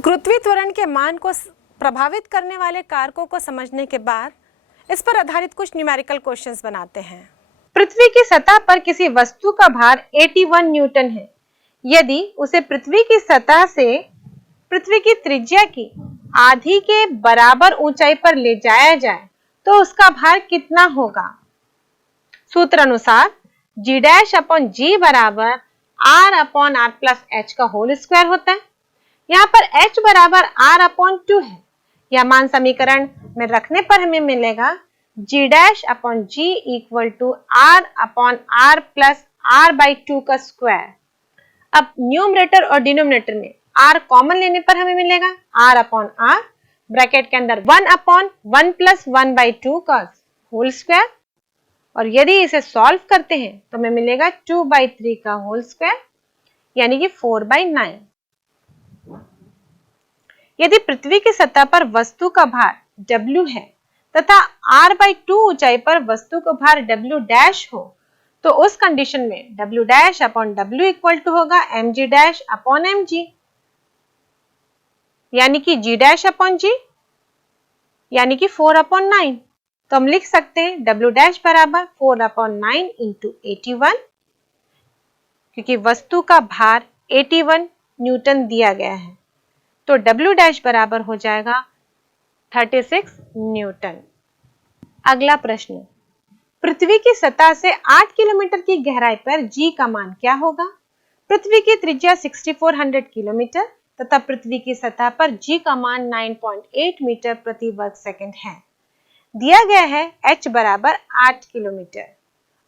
गुरुत्वीय त्वरण के मान को प्रभावित करने वाले कारकों को समझने के बाद इस पर आधारित कुछ न्यूमेरिकल क्वेश्चंस बनाते हैं। पृथ्वी की सतह पर किसी वस्तु का भार 81 न्यूटन है। यदि उसे पृथ्वी की सतह से पृथ्वी की त्रिज्या की आधी के बराबर ऊंचाई पर ले जाया जाए तो उसका भार कितना होगा? सूत्र अनुसार g डैश अपॉन g बराबर r upon r plus h का होल स्क्वायर होता है। यहाँ पर h बराबर r अपॉन 2 है। यह मान समीकरण में रखने पर हमें मिलेगा g dash upon g equal to r upon r plus r by 2 का स्क्वायर। अब न्यूमरेटर और डिनोमिनेटर में r कॉमन लेने पर हमें मिलेगा r अपॉन r, ब्रैकेट के अंदर 1 अपॉन 1 प्लस 1 बाई 2 का होल स्क्वायर, और यदि इसे सॉल्व करते हैं तो हमें मिलेगा 2 बाई 3 का होल स्क्वायर यानी कि 4 बाई 9। यदि पृथ्वी की सतह पर वस्तु का भार W है तथा r बाई 2 ऊंचाई पर वस्तु का भार W डैश हो तो उस कंडीशन में W dash upon W equal to होगा mg डैश अपॉन mg, यानी कि g डैश अपॉन g यानी कि 4 अपॉन 9। तो हम लिख सकते हैं W डैश बराबर 4 अपॉन 9 इंटू 81, क्योंकि वस्तु का भार 81 न्यूटन दिया गया है तो W डैश बराबर हो जाएगा 36 न्यूटन। अगला प्रश्न, पृथ्वी की सतह से 8 किलोमीटर की गहराई पर g का मान क्या होगा? पृथ्वी की त्रिज्या 6400 किलोमीटर तथा पृथ्वी की सतह पर g का मान 9.8 मीटर प्रति वर्ग सेकंड है। दिया गया है h बराबर 8 किलोमीटर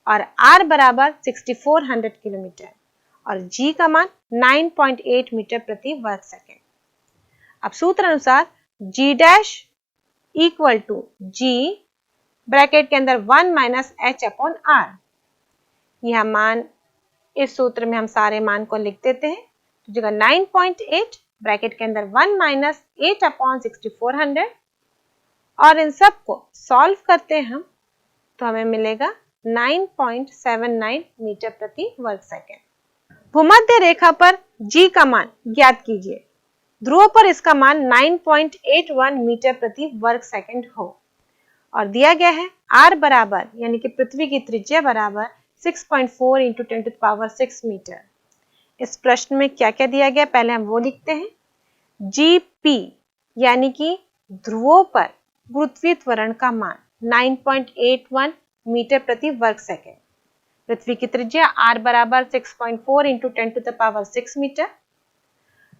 और r बराबर 6400 किलोमीटर और g का मान 9.8 मीटर प्रति वर्ग सेकंड। अब सूत्र अनुसार g dash equal to g bracket के अंदर 1 माइनस h अपॉन r। यह मान इस सूत्र में हम सारे मान को लिख देते हैं तो जगह 9.8 ब्रैकेट के अंदर 1 माइनस 8 अपॉन 6400 और इन सब को सॉल्व करते हैं हम तो हमें मिलेगा 9.79 मीटर प्रति वर्ग सेकंड। भूमध्य रेखा पर g का मान ज्ञात कीजिए। ध्रुव पर इसका मान 9.81 मीटर प्रति वर्ग सेकंड हो और दिया गया है r बराबर यानी कि पृथ्वी की त्रिज्या बराबर 6.4 into 10 to the power 6 metre. इस प्रश्न में क्या क्या दिया गया पहले हम वो लिखते हैं। Gp यानी कि ध्रुवों पर गुरुत्वीय त्वरण का मान 9.81 मीटर प्रति वर्ग सेकंड। पृथ्वी की त्रिज्या r बराबर 6.4 into 10 to the power 6 metre.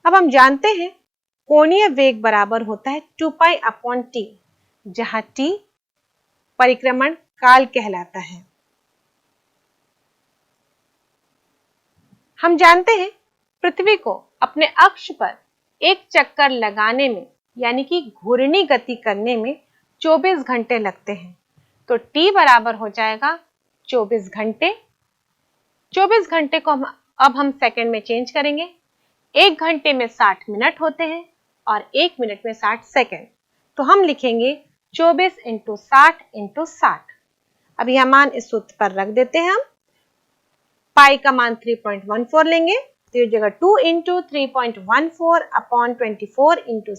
अब हम जानते हैं कोणीय वेग बराबर होता है 2 पाई अपॉन t, जहां t परिक्रमण काल कहलाता है। हम जानते हैं पृथ्वी को अपने अक्ष पर एक चक्कर लगाने में यानी कि घूर्णी गति करने में 24 घंटे लगते हैं तो t बराबर हो जाएगा 24 घंटे। 24 घंटे को अब हम सेकंड में चेंज करेंगे। 1 घंटे में 60 मिनट होते हैं और 1 मिनट में 60 सेकंड, तो हम लिखेंगे 24 इंटू 60 इंटू 60। अब यह मान इस सूत्र पर रख देते हैं हम। पाई का मान 3.14 लेंगे तो ये जगह 2 इंटू 3.14 अपॉन 24 इंटू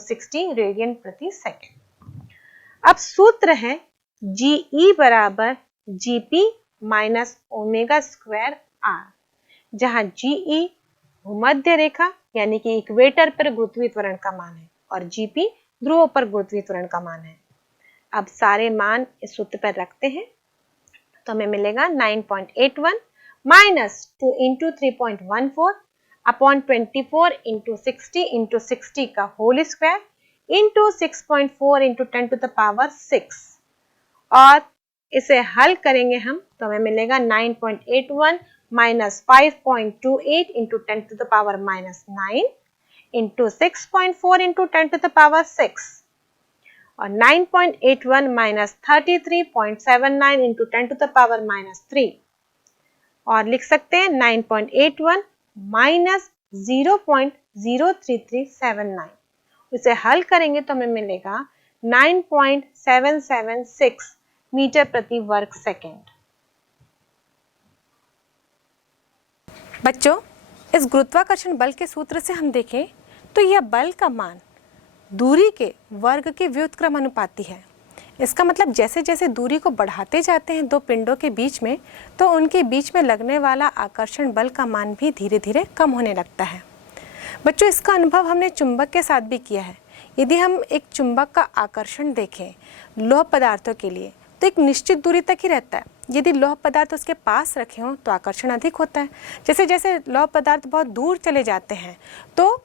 60 रेडियन प्रति सेकेंड। अब सूत्र है GE बराबर GP minus omega square R, जहां GE भूमध्य रेखा यानी कि इक्वेटर पर गुरुत्वीय त्वरण का मान है और GP ध्रुव पर गुरुत्वीय त्वरण का मान है। अब सारे मान इस सूत्र पर रखते हैं तो हमें मिलेगा 9.81 माइनस 2 इंटू 3.14 अपॉन 24 इंटू 60 का whole square into 6.4 into 10 to the power 6 और इसे हल करेंगे हम तो हमें मिलेगा 9.81 minus 5.28 into 10 to the power minus 9 into 6.4 into 10 to the power 6 और 9.81 minus 33.79 into 10 to the power minus 3 और लिख सकते हैं 9.81 माइनस 0.03379। इसे हल करेंगे तो हमें मिलेगा 9.776 मीटर प्रति वर्ग सेकेंड। बच्चों, इस गुरुत्वाकर्षण बल के सूत्र से हम देखें तो यह बल का मान दूरी के वर्ग के व्युत्क्रमानुपाती है। इसका मतलब जैसे जैसे दूरी को बढ़ाते जाते हैं दो पिंडों के बीच में, तो उनके बीच में लगने वाला आकर्षण बल का मान भी धीरे धीरे कम होने लगता है। बच्चों, इसका अनुभव हमने चुंबक के साथ भी किया है। यदि हम एक चुंबक का आकर्षण देखें लौह पदार्थों के लिए, तो एक निश्चित दूरी तक ही रहता है। यदि लौह पदार्थ उसके पास रखे हों तो आकर्षण अधिक होता है। जैसे जैसे लौह पदार्थ बहुत दूर चले जाते हैं तो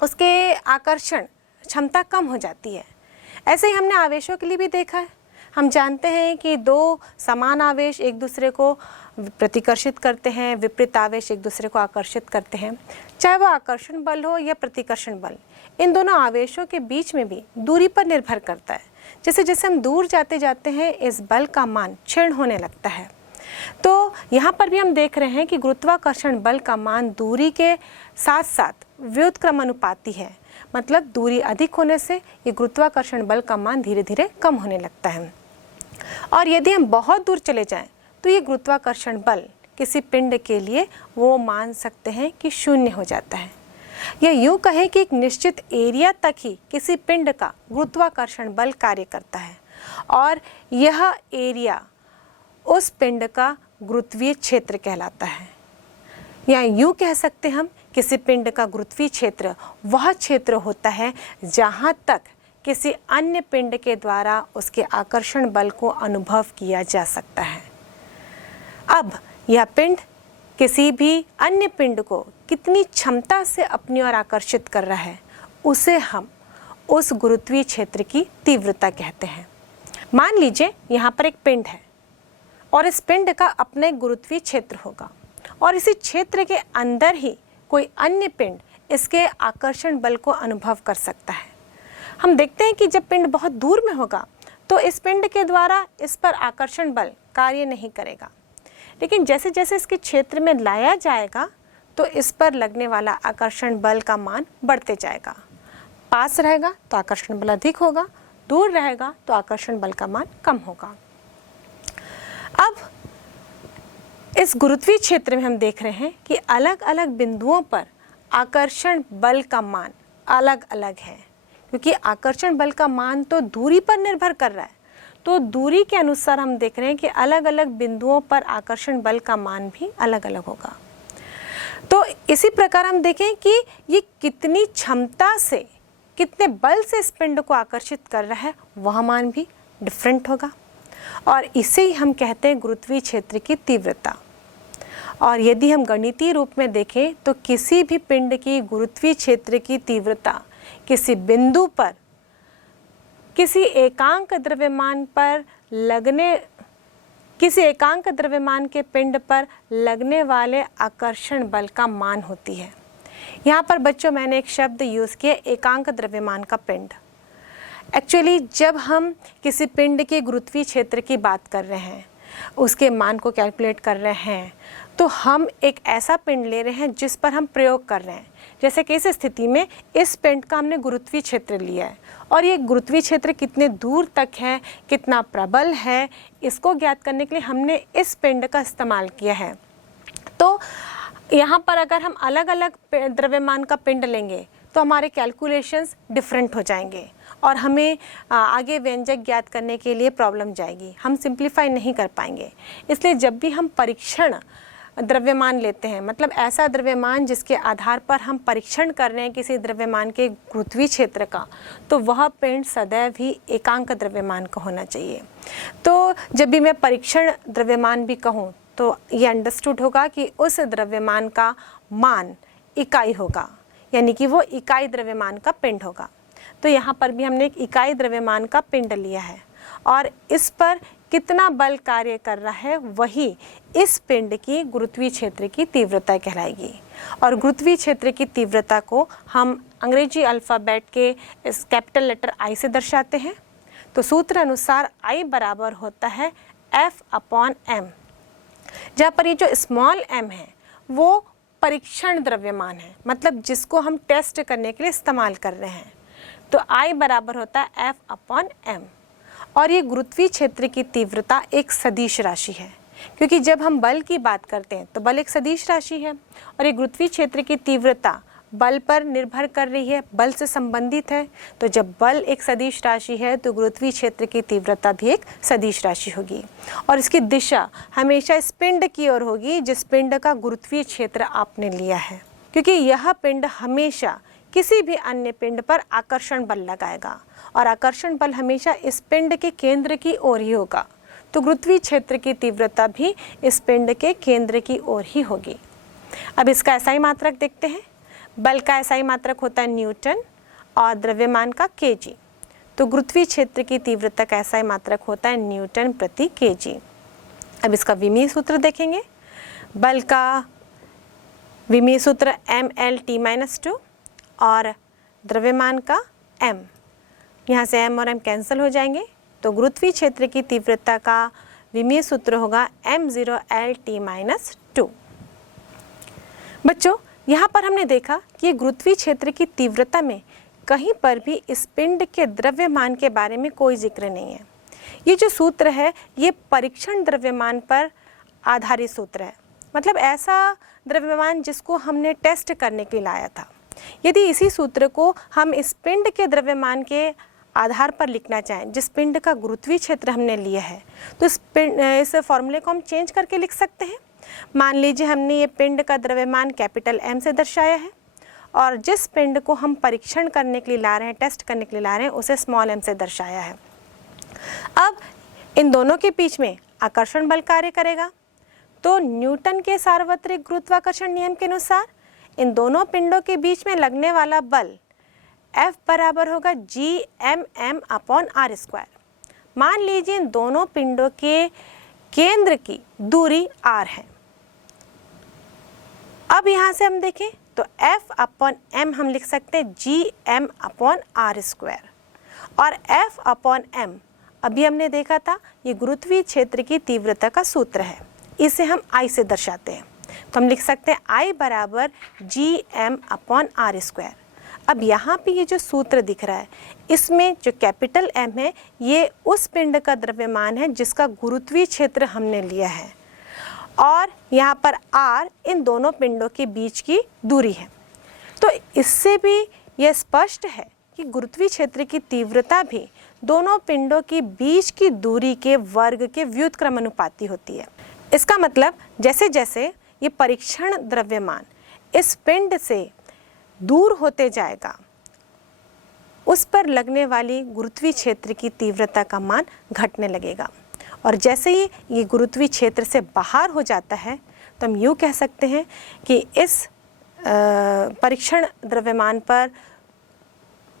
उसके आकर्षण क्षमता कम हो जाती है। ऐसे ही हमने आवेशों के लिए भी देखा है। हम जानते हैं कि दो समान आवेश एक दूसरे को प्रतिकर्षित करते हैं, विपरीत आवेश एक दूसरे को आकर्षित करते हैं। चाहे वो आकर्षण बल हो या प्रतिकर्षण बल, इन दोनों आवेशों के बीच में भी दूरी पर निर्भर करता है। जैसे जैसे हम दूर जाते जाते हैं इस बल का मान क्षीण होने लगता है। तो यहाँ पर भी हम देख रहे हैं कि गुरुत्वाकर्षण बल का मान दूरी के साथ साथ व्युत्क्रमानुपाती है। मतलब दूरी अधिक होने से ये गुरुत्वाकर्षण बल का मान धीरे धीरे कम होने लगता है। और यदि हम बहुत दूर चले जाएं तो ये गुरुत्वाकर्षण बल किसी पिंड के लिए वो मान सकते हैं कि शून्य हो जाता है। या यूँ कहें कि एक निश्चित एरिया तक ही किसी पिंड का गुरुत्वाकर्षण बल कार्य करता है और यह एरिया उस पिंड का गुरुत्वीय क्षेत्र कहलाता है। या यूँ कह सकते हम किसी पिंड का गुरुत्वीय क्षेत्र वह क्षेत्र होता है जहाँ तक किसी अन्य पिंड के द्वारा उसके आकर्षण बल को अनुभव किया जा सकता है। अब यह पिंड किसी भी अन्य पिंड को कितनी क्षमता से अपनी ओर आकर्षित कर रहा है, उसे हम उस गुरुत्वीय क्षेत्र की तीव्रता कहते हैं। मान लीजिए यहाँ पर एक पिंड है और इस पिंड का अपना एक गुरुत्वीय क्षेत्र होगा और इसी क्षेत्र के अंदर ही कोई अन्य पिंड इसके आकर्षण बल को अनुभव कर सकता है। हम देखते हैं कि जब पिंड बहुत दूर में होगा तो इस पिंड के द्वारा इस पर आकर्षण बल कार्य नहीं करेगा, लेकिन जैसे जैसे इसके क्षेत्र में लाया जाएगा तो इस पर लगने वाला आकर्षण बल का मान बढ़ते जाएगा। पास रहेगा तो आकर्षण बल अधिक होगा, दूर रहेगा तो आकर्षण बल का मान कम होगा। अब इस गुरुत्वीय क्षेत्र में हम देख रहे हैं कि अलग अलग बिंदुओं पर आकर्षण बल का मान अलग अलग है, क्योंकि आकर्षण बल का मान तो दूरी पर निर्भर कर रहा है। तो दूरी के अनुसार हम देख रहे हैं कि अलग अलग बिंदुओं पर आकर्षण बल का मान भी अलग अलग होगा। तो इसी प्रकार हम देखें कि ये कितनी क्षमता से, कितने बल से इस पिंड को आकर्षित कर रहा है, वह मान भी डिफरेंट होगा और इसे ही हम कहते हैं गुरुत्वीय क्षेत्र की तीव्रता। और यदि हम गणितीय रूप में देखें तो किसी भी पिंड की गुरुत्वीय क्षेत्र की तीव्रता किसी बिंदु पर किसी एकांक द्रव्यमान के पिंड पर लगने वाले आकर्षण बल का मान होती है। यहाँ पर बच्चों मैंने एक शब्द यूज़ किया, एकांक द्रव्यमान का पिंड। एक्चुअली जब हम किसी पिंड के गुरुत्वीय क्षेत्र की बात कर रहे हैं, उसके मान को कैलकुलेट कर रहे हैं, तो हम एक ऐसा पिंड ले रहे हैं जिस पर हम प्रयोग कर रहे हैं। जैसे कि इस स्थिति में इस पिंड का हमने गुरुत्वीय क्षेत्र लिया है और ये गुरुत्वीय क्षेत्र कितने दूर तक है, कितना प्रबल है, इसको ज्ञात करने के लिए हमने इस पिंड का इस्तेमाल किया है। तो यहाँ पर अगर हम अलग अलग द्रव्यमान का पिंड लेंगे तो हमारे कैलकुलेशंस डिफरेंट हो जाएंगे और हमें आगे व्यंजक ज्ञात करने के लिए प्रॉब्लम जाएगी, हम सिंप्लीफाई नहीं कर पाएंगे। इसलिए जब भी हम परीक्षण द्रव्यमान लेते हैं, मतलब ऐसा द्रव्यमान जिसके आधार पर हम परीक्षण कर रहे हैं किसी द्रव्यमान के गुरुत्वीय क्षेत्र का, तो वह पिंड सदैव ही एकांक द्रव्यमान का होना चाहिए। तो जब भी मैं परीक्षण द्रव्यमान भी कहूँ तो ये अंडरस्टूड होगा कि उस द्रव्यमान का मान इकाई होगा, यानी कि वो इकाई द्रव्यमान का पिंड होगा। तो यहाँ पर भी हमने एक इकाई द्रव्यमान का पिंड लिया है और इस पर कितना बल कार्य कर रहा है वही इस पिंड की गुरुत्वीय क्षेत्र की तीव्रता कहलाएगी। और गुरुत्वीय क्षेत्र की तीव्रता को हम अंग्रेजी अल्फ़ाबेट के इस कैपिटल लेटर आई से दर्शाते हैं। तो सूत्र अनुसार आई बराबर होता है F/m, जहाँ पर ये जो स्मॉल m है वो परीक्षण द्रव्यमान है, मतलब जिसको हम टेस्ट करने के लिए इस्तेमाल कर रहे हैं। तो I बराबर होता है F/m और ये गुरुत्वीय क्षेत्र की तीव्रता एक सदिश राशि है, क्योंकि जब हम बल की बात करते हैं तो बल एक सदिश राशि है और ये गुरुत्वीय क्षेत्र की तीव्रता बल पर निर्भर कर रही है, बल से संबंधित है। तो जब बल एक सदिश राशि है तो गुरुत्वीय क्षेत्र की तीव्रता भी एक सदिश राशि होगी और इसकी दिशा हमेशा इस पिंड की ओर होगी जिस पिंड का गुरुत्वीय क्षेत्र आपने लिया है, क्योंकि यह पिंड हमेशा किसी भी अन्य पिंड पर आकर्षण बल लगाएगा और आकर्षण बल हमेशा इस पिंड के केंद्र की ओर ही होगा। तो गुरुत्वीय क्षेत्र की तीव्रता भी इस पिंड के केंद्र की ओर ही होगी। अब इसका एसआई मात्रक देखते हैं। बल का एसआई मात्रक होता है न्यूटन और द्रव्यमान का केजी। तो गुरुत्वीय क्षेत्र की तीव्रता का एसआई मात्रक होता है न्यूटन प्रति केजी। अब इसका विमीय सूत्र देखेंगे। बल का विमीय सूत्र mL_t-2 और द्रव्यमान का m, यहाँ से m और m कैंसिल हो जाएंगे। तो गुरुत्वीय क्षेत्र की तीव्रता का विमीय सूत्र होगा m0L_t-2। बच्चों, यहाँ पर हमने देखा कि गुरुत्वीय क्षेत्र की तीव्रता में कहीं पर भी इस पिंड के द्रव्यमान के बारे में कोई जिक्र नहीं है। ये जो सूत्र है ये परीक्षण द्रव्यमान पर आधारित सूत्र है, मतलब ऐसा द्रव्यमान जिसको हमने टेस्ट करने के लिए लाया था। यदि इसी सूत्र को हम इस पिंड के द्रव्यमान के आधार पर लिखना चाहें, जिस पिंड का गुरुत्वीय क्षेत्र हमने लिया है, तो इस फॉर्मूले को हम चेंज करके लिख सकते हैं। मान लीजिए हमने ये पिंड का द्रव्यमान कैपिटल M से दर्शाया है और जिस पिंड को हम परीक्षण करने के लिए ला रहे हैं, टेस्ट करने के लिए ला रहे हैं, उसे स्मॉल m से दर्शाया है। अब इन दोनों के बीच में आकर्षण बल कार्य करेगा। तो न्यूटन के सार्वत्रिक गुरुत्वाकर्षण नियम के अनुसार इन दोनों पिंडों के बीच में लगने वाला बल F बराबर होगा Gm_m/r²। मान लीजिए इन दोनों पिंडों के केंद्र की दूरी r है। अब यहाँ से हम देखें तो F/m हम लिख सकते हैं Gm/r² और F/m अभी हमने देखा था ये गुरुत्वीय क्षेत्र की तीव्रता का सूत्र है, इसे हम I से दर्शाते हैं। तो हम लिख सकते हैं I बराबर Gm/r²। अब यहाँ पे ये जो सूत्र दिख रहा है इसमें जो कैपिटल M है ये उस पिंड का द्रव्यमान है जिसका गुरुत्वीय क्षेत्र हमने लिया है और यहाँ पर R इन दोनों पिंडों के बीच की दूरी है। तो इससे भी यह स्पष्ट है कि गुरुत्वीय क्षेत्र की तीव्रता भी दोनों पिंडों के बीच की दूरी के वर्ग के व्युत्क्रमानुपाती होती है। इसका मतलब जैसे जैसे ये परीक्षण द्रव्यमान इस पिंड से दूर होते जाएगा उस पर लगने वाली गुरुत्वीय क्षेत्र की तीव्रता का मान घटने लगेगा और जैसे ही ये गुरुत्वीय क्षेत्र से बाहर हो जाता है तो हम यूँ कह सकते हैं कि इस परीक्षण द्रव्यमान पर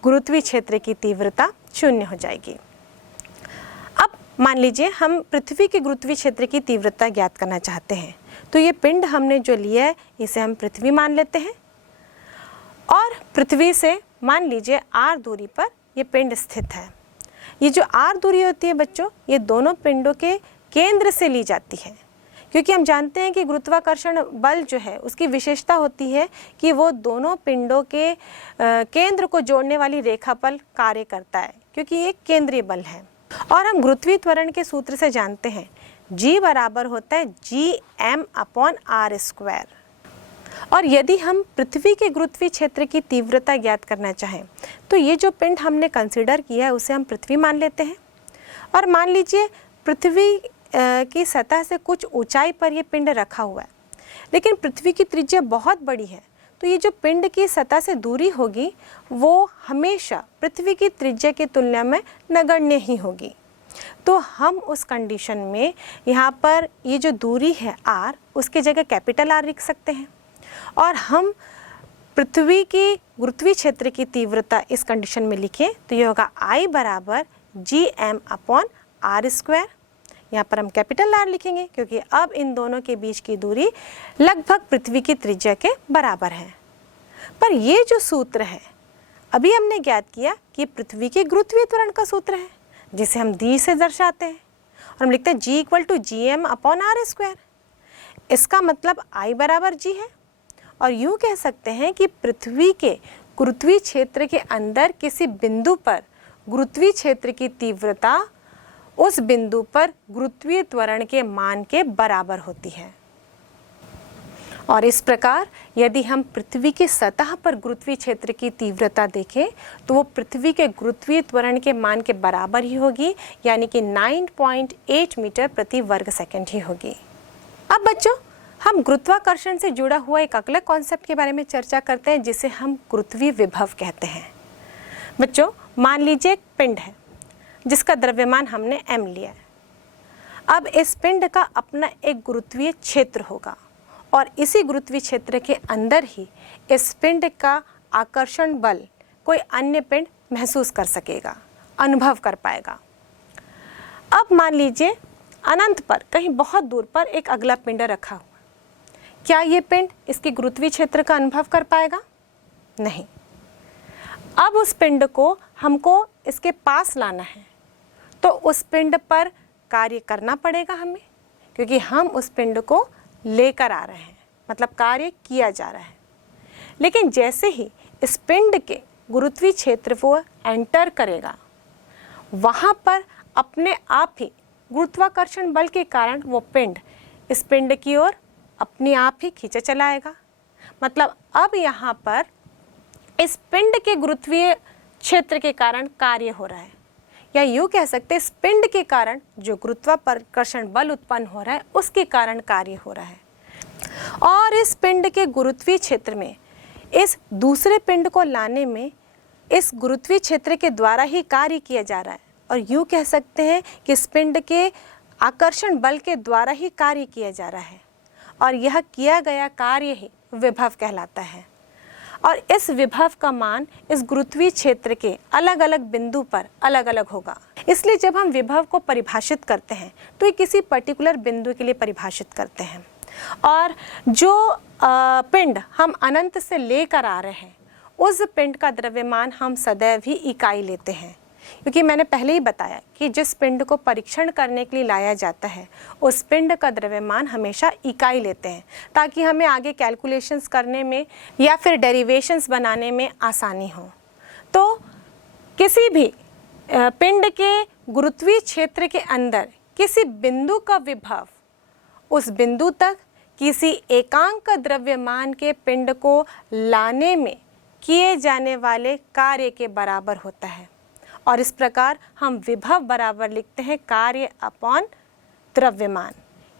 गुरुत्वीय क्षेत्र की तीव्रता शून्य हो जाएगी। अब मान लीजिए हम पृथ्वी के गुरुत्वीय क्षेत्र की तीव्रता ज्ञात करना चाहते हैं। तो ये पिंड हमने जो लिया है इसे हम पृथ्वी मान लेते हैं और पृथ्वी से मान लीजिए r दूरी पर ये पिंड स्थित है। ये जो r दूरी होती है बच्चों, ये दोनों पिंडों के केंद्र से ली जाती है, क्योंकि हम जानते हैं कि गुरुत्वाकर्षण बल जो है उसकी विशेषता होती है कि वो दोनों पिंडों के केंद्र को जोड़ने वाली रेखा पर कार्य करता है, क्योंकि ये केंद्रीय बल है। और हम गुरुत्वीय त्वरण के सूत्र से जानते हैं G बराबर होता है Gm/r²। और यदि हम पृथ्वी के गुरुत्वीय क्षेत्र की तीव्रता ज्ञात करना चाहें तो ये जो पिंड हमने कंसीडर किया है उसे हम पृथ्वी मान लेते हैं और मान लीजिए पृथ्वी की सतह से कुछ ऊंचाई पर ये पिंड रखा हुआ है, लेकिन पृथ्वी की त्रिज्या बहुत बड़ी है, तो ये जो पिंड की सतह से दूरी होगी वो हमेशा पृथ्वी की त्रिज्या की तुलना में नगण्य ही होगी। तो हम उस कंडीशन में यहाँ पर ये जो दूरी है r, उसकी जगह कैपिटल R लिख सकते हैं और हम पृथ्वी की गुरुत्वीय क्षेत्र की तीव्रता इस कंडीशन में लिखें तो ये होगा I बराबर Gm/r²। यहाँ पर हम कैपिटल R लिखेंगे क्योंकि अब इन दोनों के बीच की दूरी लगभग पृथ्वी की त्रिज्या के बराबर है। पर ये जो सूत्र है अभी हमने ज्ञात किया कि पृथ्वी के गुरुत्वीय त्वरण का सूत्र है जिसे हम d से दर्शाते हैं और हम लिखते हैं G = Gm/r²। इसका मतलब I बराबर G है और यूँ कह सकते हैं कि पृथ्वी के गुरुत्वीय क्षेत्र के अंदर किसी बिंदु पर गुरुत्वीय क्षेत्र की तीव्रता उस बिंदु पर गुरुत्वीय त्वरण के मान के बराबर होती है। और इस प्रकार यदि हम पृथ्वी की सतह पर गुरुत्वीय क्षेत्र की तीव्रता देखें तो वो पृथ्वी के गुरुत्वीय त्वरण के मान के बराबर ही होगी, यानी कि 9.8 मीटर प्रति वर्ग सेकंड ही होगी। अब बच्चों, हम गुरुत्वाकर्षण से जुड़ा हुआ एक अगला कॉन्सेप्ट के बारे में चर्चा करते हैं, जिसे हम गुरुत्वीय विभव कहते हैं। बच्चों, मान लीजिए एक पिंड है जिसका द्रव्यमान हमने m लिया है। अब इस पिंड का अपना एक गुरुत्वीय क्षेत्र होगा और इसी गुरुत्वीय क्षेत्र के अंदर ही इस पिंड का आकर्षण बल कोई अन्य पिंड महसूस कर सकेगा, अनुभव कर पाएगा। अब मान लीजिए अनंत पर कहीं बहुत दूर पर एक अगला पिंड रखा हुआ, क्या ये पिंड इसके गुरुत्वीय क्षेत्र का अनुभव कर पाएगा? नहीं। अब उस पिंड को हमको इसके पास लाना है तो उस पिंड पर कार्य करना पड़ेगा हमें, क्योंकि हम उस पिंड को लेकर आ रहे हैं, मतलब कार्य किया जा रहा है। लेकिन जैसे ही इस पिंड के गुरुत्वीय क्षेत्र वो एंटर करेगा, वहाँ पर अपने आप ही गुरुत्वाकर्षण बल के कारण वो पिंड इस पिंड की ओर अपने आप ही खींचा चला आएगा। मतलब अब यहाँ पर इस पिंड के गुरुत्वीय क्षेत्र के कारण कार्य हो रहा है, या यूँ कह सकते हैं इस पिंड के कारण जो गुरुत्वाकर्षण बल उत्पन्न हो रहा है उसके कारण कार्य हो रहा है। और इस पिंड के गुरुत्वीय क्षेत्र में इस दूसरे पिंड को लाने में इस गुरुत्वीय क्षेत्र के द्वारा ही कार्य किया जा रहा है, और यूँ कह सकते हैं कि इस पिंड के आकर्षण बल के द्वारा ही कार्य किया जा रहा है, और यह किया गया कार्य ही विभव कहलाता है। और इस विभव का मान इस गुरुत्वीय क्षेत्र के अलग अलग बिंदु पर अलग अलग होगा। इसलिए जब हम विभव को परिभाषित करते हैं तो ये किसी पर्टिकुलर बिंदु के लिए परिभाषित करते हैं, और जो पिंड हम अनंत से लेकर आ रहे हैं उस पिंड का द्रव्यमान हम सदैव ही इकाई लेते हैं, क्योंकि मैंने पहले ही बताया कि जिस पिंड को परीक्षण करने के लिए लाया जाता है उस पिंड का द्रव्यमान हमेशा इकाई लेते हैं, ताकि हमें आगे कैलकुलेशंस करने में या फिर डेरिवेशंस बनाने में आसानी हो। तो किसी भी पिंड के गुरुत्वीय क्षेत्र के अंदर किसी बिंदु का विभव उस बिंदु तक किसी एकांक द्रव्यमान के पिंड को लाने में किए जाने वाले कार्य के बराबर होता है, और इस प्रकार हम विभव बराबर लिखते हैं कार्य अपॉन द्रव्यमान,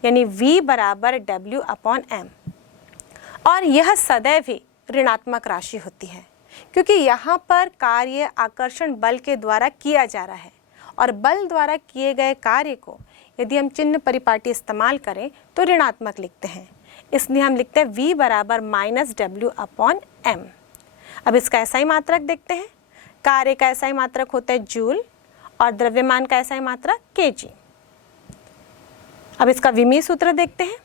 यानी V बराबर W अपॉन M। और यह सदैव ही ऋणात्मक राशि होती है, क्योंकि यहाँ पर कार्य आकर्षण बल के द्वारा किया जा रहा है, और बल द्वारा किए गए कार्य को यदि हम चिन्ह परिपाटी इस्तेमाल करें तो ऋणात्मक लिखते हैं, इसलिए हम लिखते हैं V बराबर -W अपॉन M। अब इसका ऐसा ही मात्रक देखते हैं। कार्य का ऐसा ही मात्रक होता है जूल, और द्रव्यमान का ऐसा ही मात्रक kg। अब इसका विमीय सूत्र देखते हैं।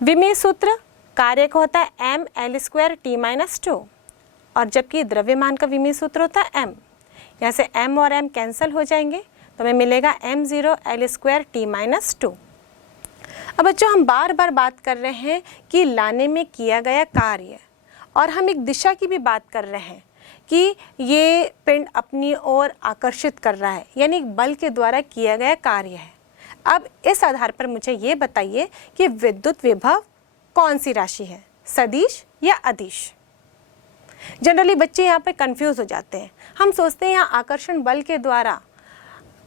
विमीय सूत्र कार्य का होता है mL²T-2, और जबकि द्रव्यमान का विमीय सूत्र होता है m। यहाँ से m और m कैंसिल हो जाएंगे तो हमें मिलेगा m0L²T-2। अब बच्चों, हम बार बार बात कर रहे हैं कि लाने में किया गया कार्य, और हम एक दिशा की भी बात कर रहे हैं कि ये पिंड अपनी ओर आकर्षित कर रहा है, यानी बल के द्वारा किया गया कार्य है। अब इस आधार पर मुझे ये बताइए कि विद्युत विभव कौन सी राशि है, सदिश या अदिश? जनरली बच्चे यहाँ पे कंफ्यूज हो जाते हैं। हम सोचते हैं यहाँ आकर्षण बल के द्वारा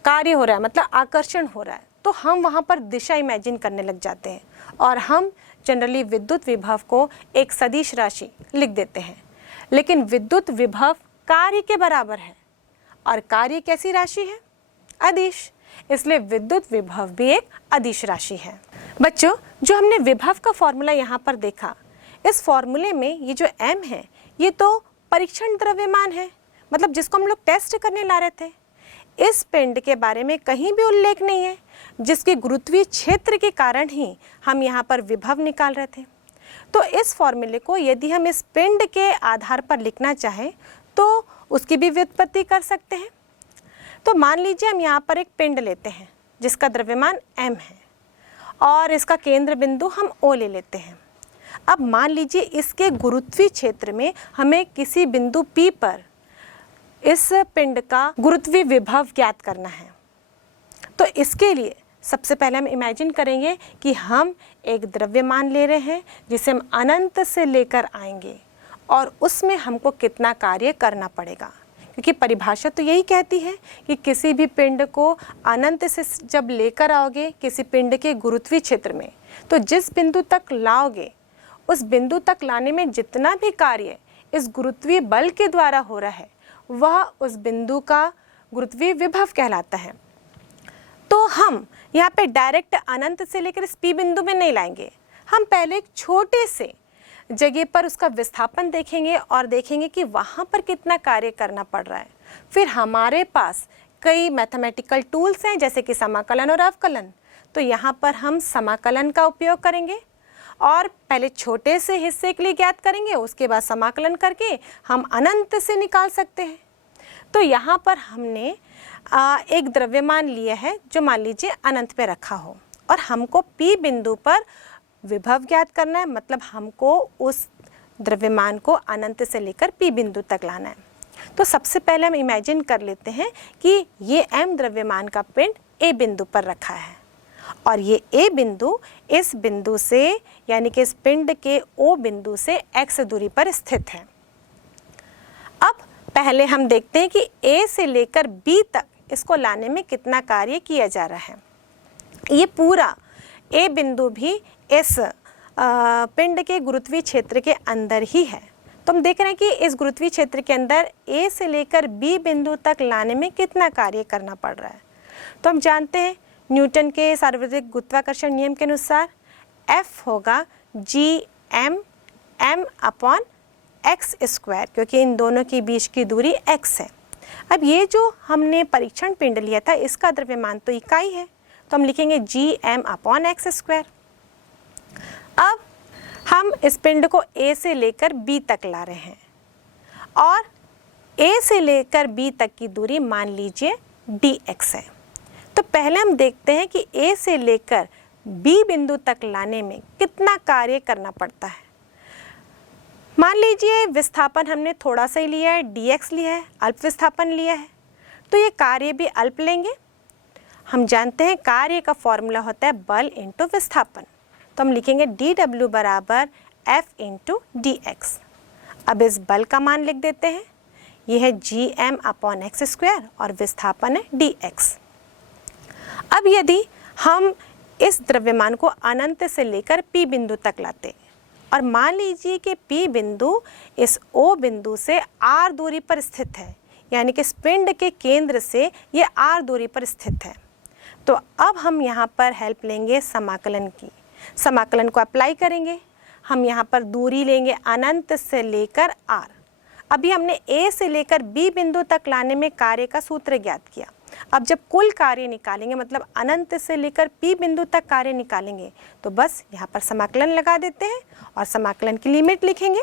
कार्य हो रहा है, मतलब आकर्षण हो रहा है, तो हम वहाँ पर दिशा इमेजिन करने लग जाते हैं, और हम जनरली विद्युत विभव को एक सदिश राशि लिख देते हैं। लेकिन विद्युत विभव कार्य के बराबर है, और कार्य कैसी राशि है? अदिश। इसलिए विद्युत विभव भी एक अदिश राशि है। बच्चों, जो हमने विभव का फॉर्मूला यहाँ पर देखा, इस फॉर्मूले में ये जो m है ये तो परीक्षण द्रव्यमान है, मतलब जिसको हम लोग टेस्ट करने ला रहे थे। इस पिंड के बारे में कहीं भी उल्लेख नहीं है, जिसके गुरुत्वीय क्षेत्र के कारण ही हम यहाँ पर विभव निकाल रहे थे। तो इस फॉर्मूले को यदि हम इस पिंड के आधार पर लिखना चाहें तो उसकी भी व्युत्पत्ति कर सकते हैं। तो मान लीजिए हम यहाँ पर एक पिंड लेते हैं जिसका द्रव्यमान m है, और इसका केंद्र बिंदु हम O ले लेते हैं। अब मान लीजिए इसके गुरुत्वीय क्षेत्र में हमें किसी बिंदु P पर इस पिंड का गुरुत्वीय विभव ज्ञात करना है। तो इसके लिए सबसे पहले हम इमेजिन करेंगे कि हम एक द्रव्यमान ले रहे हैं जिसे हम अनंत से लेकर आएंगे और उसमें हमको कितना कार्य करना पड़ेगा, क्योंकि परिभाषा तो यही कहती है कि किसी भी पिंड को अनंत से जब लेकर आओगे किसी पिंड के गुरुत्वीय क्षेत्र में, तो जिस बिंदु तक लाओगे उस बिंदु तक लाने में जितना भी कार्य इस गुरुत्वीय बल के द्वारा हो रहा है वह उस बिंदु का गुरुत्वीय विभव कहलाता है। तो हम यहाँ पे डायरेक्ट अनंत से लेकर इस P बिंदु में नहीं लाएंगे, हम पहले एक छोटे से जगह पर उसका विस्थापन देखेंगे और देखेंगे कि वहाँ पर कितना कार्य करना पड़ रहा है। फिर हमारे पास कई मैथमेटिकल टूल्स हैं जैसे कि समाकलन और अवकलन, तो यहाँ पर हम समाकलन का उपयोग करेंगे और पहले छोटे से हिस्से के लिए ज्ञात करेंगे, उसके बाद समाकलन करके हम अनंत से निकाल सकते हैं। तो यहाँ पर हमने एक द्रव्यमान लिया है जो मान लीजिए अनंत पे रखा हो और हमको P बिंदु पर विभव ज्ञात करना है, मतलब हमको उस द्रव्यमान को अनंत से लेकर P बिंदु तक लाना है। तो सबसे पहले हम इमेजिन कर लेते हैं कि ये m द्रव्यमान का पिंड A बिंदु पर रखा है और ये A बिंदु इस बिंदु से यानी कि इस पिंड के O बिंदु से x दूरी पर स्थित है। अब पहले हम देखते हैं कि A से लेकर B तक इसको लाने में कितना कार्य किया जा रहा है। ये पूरा A बिंदु भी इस पिंड के गुरुत्वीय क्षेत्र के अंदर ही है। तो हम देख रहे हैं कि इस गुरुत्वीय क्षेत्र के अंदर A से लेकर B बिंदु तक लाने में कितना कार्य करना पड़ रहा है। तो हम जानते हैं न्यूटन के सार्वत्रिक गुरुत्वाकर्षण नियम के अनुसार F होगा gm m/x², क्योंकि इन दोनों के बीच की दूरी x है। अब ये जो हमने परीक्षण पिंड लिया था इसका द्रव्यमान तो इकाई है, तो हम लिखेंगे gm/x²। अब हम इस पिंड को A से लेकर B तक ला रहे हैं और A से लेकर B तक की दूरी मान लीजिए dx है। तो पहले हम देखते हैं कि A से लेकर B बिंदु तक लाने में कितना कार्य करना पड़ता है। मान लीजिए विस्थापन हमने थोड़ा सा ही लिया है, dx लिया है, अल्प विस्थापन लिया है, तो ये कार्य भी अल्प लेंगे। हम जानते हैं कार्य का फॉर्मूला होता है बल इंटू विस्थापन, तो हम लिखेंगे dw बराबर F इंटू dx। अब इस बल का मान लिख देते हैं, ये है gm/x² और विस्थापन है dx। अब यदि हम इस द्रव्यमान को अनंत से लेकर P बिंदु तक लाते और मान लीजिए कि P बिंदु इस O बिंदु से R दूरी पर स्थित है, यानी कि इस पिंड के केंद्र से ये R दूरी पर स्थित है, तो अब हम यहाँ पर हेल्प लेंगे समाकलन की। समाकलन को अप्लाई करेंगे, हम यहाँ पर दूरी लेंगे अनंत से लेकर R। अभी हमने A से लेकर B बिंदु तक लाने में कार्य का सूत्र ज्ञात किया। अब जब कुल कार्य निकालेंगे, मतलब अनंत से लेकर P बिंदु तक कार्य निकालेंगे, तो बस यहाँ पर समाकलन लगा देते हैं और समाकलन की लिमिट लिखेंगे।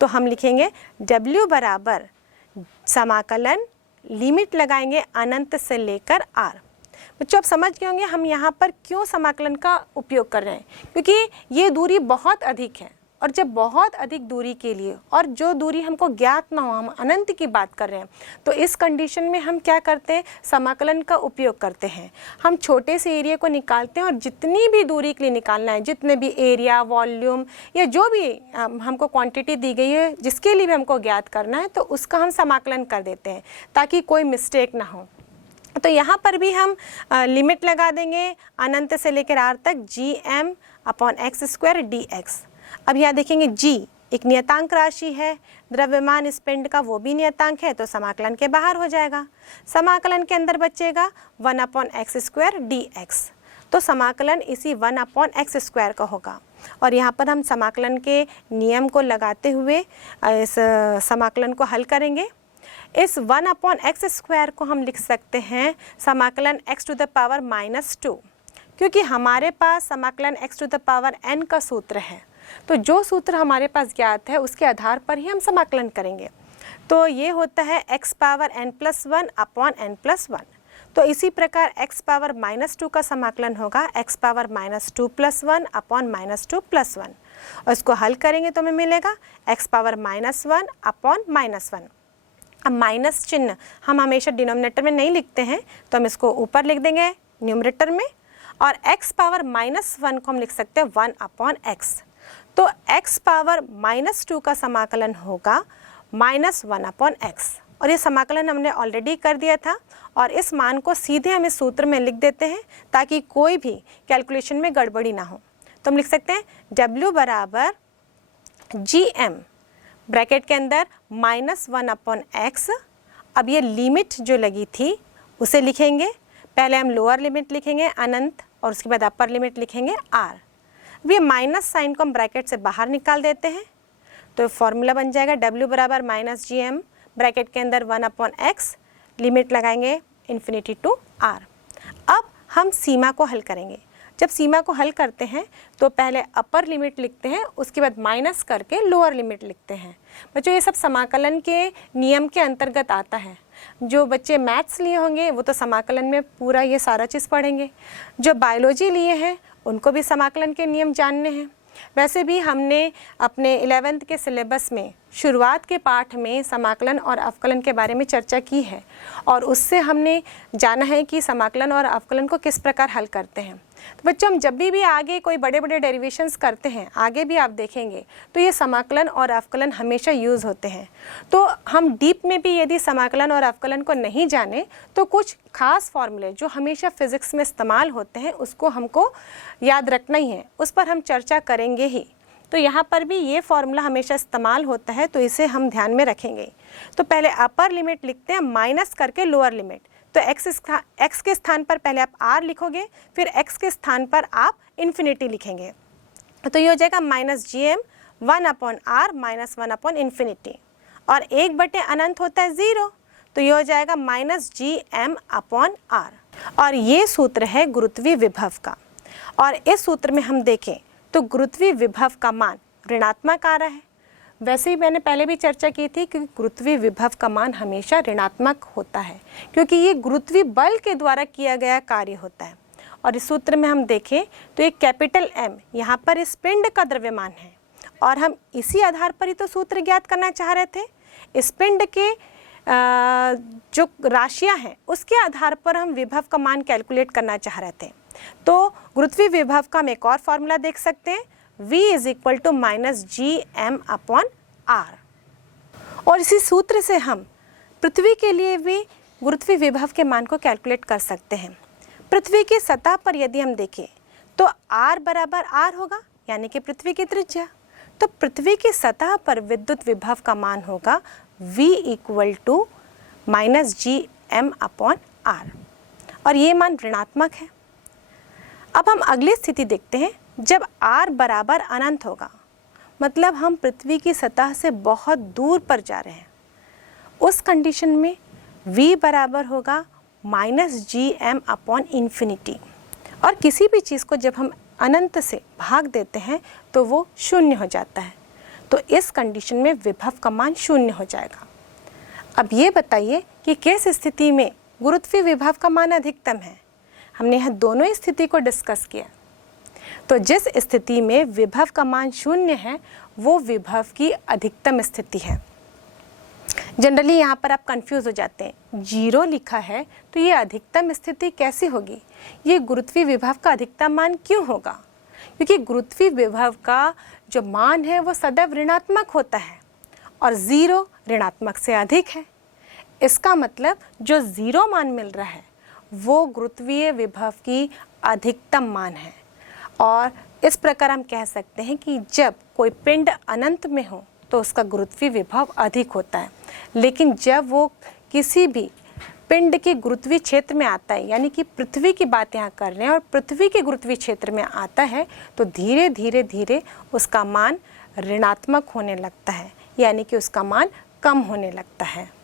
तो हम लिखेंगे W बराबर समाकलन लिमिट लगाएंगे अनंत से लेकर R। बच्चों आप समझ गए होंगे हम यहाँ पर क्यों समाकलन का उपयोग कर रहे हैं, क्योंकि ये दूरी बहुत अधिक है और जब बहुत अधिक दूरी के लिए और जो दूरी हमको ज्ञात ना हो, हम अनंत की बात कर रहे हैं, तो इस कंडीशन में हम क्या करते हैं, समाकलन का उपयोग करते हैं। हम छोटे से एरिया को निकालते हैं और जितनी भी दूरी के लिए निकालना है, जितने भी एरिया, वॉल्यूम या जो भी हमको क्वांटिटी दी गई है जिसके लिए भी हमको ज्ञात करना है, तो उसका हम समाकलन कर देते हैं ताकि कोई मिस्टेक ना हो। तो यहाँ पर भी हम लिमिट लगा देंगे अनंत से लेकर R तक gm/x² dx। अब यहाँ देखेंगे g एक नियतांक राशि है, द्रव्यमान इस पिंड का वो भी नियतांक है, तो समाकलन के बाहर हो जाएगा। समाकलन के अंदर बचेगा 1/x² dx, तो समाकलन इसी 1/x² का होगा। और यहाँ पर हम समाकलन के नियम को लगाते हुए इस समाकलन को हल करेंगे। इस 1/x² को हम लिख सकते हैं समाकलन x⁻⁻², क्योंकि हमारे पास समाकलन x⁻n का सूत्र है, तो जो सूत्र हमारे पास ज्ञात है उसके आधार पर ही हम समाकलन करेंगे। तो ये होता है x⁻n+1/n+1। तो इसी प्रकार x⁻−2 का समाकलन होगा x⁻−2+1/−2+1 और इसको हल करेंगे तो हमें मिलेगा x⁻−1/−1। अब माइनस चिन्ह हम हमेशा डिनोमिनेटर में नहीं लिखते हैं, तो हम इसको ऊपर लिख देंगे न्यूमरेटर में और x पावर -1 को हम लिख सकते हैं 1/x। तो x पावर -2 का समाकलन होगा -1/x, और ये समाकलन हमने ऑलरेडी कर दिया था, और इस मान को सीधे हम इस सूत्र में लिख देते हैं ताकि कोई भी कैलकुलेशन में गड़बड़ी ना हो। तो हम लिख सकते हैं W बराबर GM ब्रैकेट के अंदर -1/x। अब ये लिमिट जो लगी थी उसे लिखेंगे, पहले हम लोअर लिमिट लिखेंगे अनंत, और उसके बाद अपर लिमिट लिखेंगे r। अब ये माइनस साइन को हम ब्रैकेट से बाहर निकाल देते हैं, तो फॉर्मूला बन जाएगा W बराबर -GM ब्रैकेट के अंदर 1/x, लिमिट लगाएंगे इन्फिनिटी टू r। अब हम सीमा को हल करेंगे। जब सीमा को हल करते हैं तो पहले अपर लिमिट लिखते हैं, उसके बाद माइनस करके लोअर लिमिट लिखते हैं। बच्चों ये सब समाकलन के नियम के अंतर्गत आता है। जो बच्चे मैथ्स लिए होंगे वो तो समाकलन में पूरा ये सारा चीज़ पढ़ेंगे, जो बायोलॉजी लिए हैं उनको भी समाकलन के नियम जानने हैं। वैसे भी हमने अपने 11th के सिलेबस में शुरुआत के पाठ में समाकलन और अवकलन के बारे में चर्चा की है, और उससे हमने जाना है कि समाकलन और अवकलन को किस प्रकार हल करते हैं। तो बच्चों हम जब भी आगे कोई बड़े बड़े डेरिवेशंस करते हैं, आगे भी आप देखेंगे तो ये समाकलन और अवकलन हमेशा यूज़ होते हैं। तो हम डीप में भी यदि समाकलन और अवकलन को नहीं जाने तो कुछ खास फॉर्मूले जो हमेशा फिज़िक्स में इस्तेमाल होते हैं उसको हमको याद रखना ही है, उस पर हम चर्चा करेंगे ही। तो यहाँ पर भी ये फॉर्मूला हमेशा इस्तेमाल होता है, तो इसे हम ध्यान में रखेंगे। तो पहले अपर लिमिट लिखते हैं माइनस करके लोअर लिमिट। तो x के स्थान पर पहले आप r लिखोगे, फिर x के स्थान पर आप इन्फिनिटी लिखेंगे। तो ये हो जाएगा -GM 1/r -1/infinity, और 1 अनंत होता है 0, तो ये हो जाएगा -GM/r। और ये सूत्र है गुरुत्वीय विभव का, और इस सूत्र में हम देखें तो गुरुत्वीय विभव का मान ऋणात्मक आ रहा है। वैसे ही मैंने पहले भी चर्चा की थी कि गुरुत्वीय विभव का मान हमेशा ऋणात्मक होता है, क्योंकि ये गुरुत्वीय बल के द्वारा किया गया कार्य होता है। और इस सूत्र में हम देखें तो एक कैपिटल M यहाँ पर इस पिंड का द्रव्यमान है, और हम इसी आधार पर ही तो सूत्र ज्ञात करना चाह रहे थे। इस पिंड के जो राशियाँ हैं उसके आधार पर हम विभव का मान कैलकुलेट करना चाह रहे थे। तो गुरुत्वीय विभव का हम एक और फॉर्मूला देख सकते हैं, V = -GM/r। और इसी सूत्र से हम पृथ्वी के लिए भी गुरुत्वीय विभव के मान को कैलकुलेट कर सकते हैं। पृथ्वी की सतह पर यदि हम देखें तो r बराबर r होगा, यानी कि पृथ्वी की त्रिज्या। तो पृथ्वी की सतह पर विद्युत विभव का मान होगा V = -GM/r, और ये मान ऋणात्मक है। अब हम अगली स्थिति देखते हैं, जब r बराबर अनंत होगा, मतलब हम पृथ्वी की सतह से बहुत दूर पर जा रहे हैं। उस कंडीशन में v बराबर होगा -GM/infinity, और किसी भी चीज़ को जब हम अनंत से भाग देते हैं तो वो शून्य हो जाता है। तो इस कंडीशन में विभव का मान शून्य हो जाएगा। अब ये बताइए कि किस स्थिति में गुरुत्वीय विभव का मान अधिकतम है। हमने यहाँ दोनों ही स्थिति को डिस्कस किया। तो जिस स्थिति में विभव का मान शून्य है वो विभव की अधिकतम स्थिति है। जनरली यहाँ पर आप कंफ्यूज हो जाते हैं, 0 लिखा है तो ये अधिकतम स्थिति कैसी होगी, ये गुरुत्वीय विभव का अधिकतम मान क्यों होगा? क्योंकि गुरुत्वीय विभव का जो मान है वो सदैव ऋणात्मक होता है, और 0 ऋणात्मक से अधिक है। इसका मतलब जो 0 मान मिल रहा है वो गुरुत्वीय विभव की अधिकतम मान है। और इस प्रकार हम कह सकते हैं कि जब कोई पिंड अनंत में हो तो उसका गुरुत्वीय विभव अधिक होता है, लेकिन जब वो किसी भी पिंड के गुरुत्वीय क्षेत्र में आता है, यानी कि पृथ्वी की बात यहाँ कर रहे हैं, और पृथ्वी के गुरुत्वीय क्षेत्र में आता है तो धीरे धीरे धीरे उसका मान ऋणात्मक होने लगता है, यानी कि उसका मान कम होने लगता है।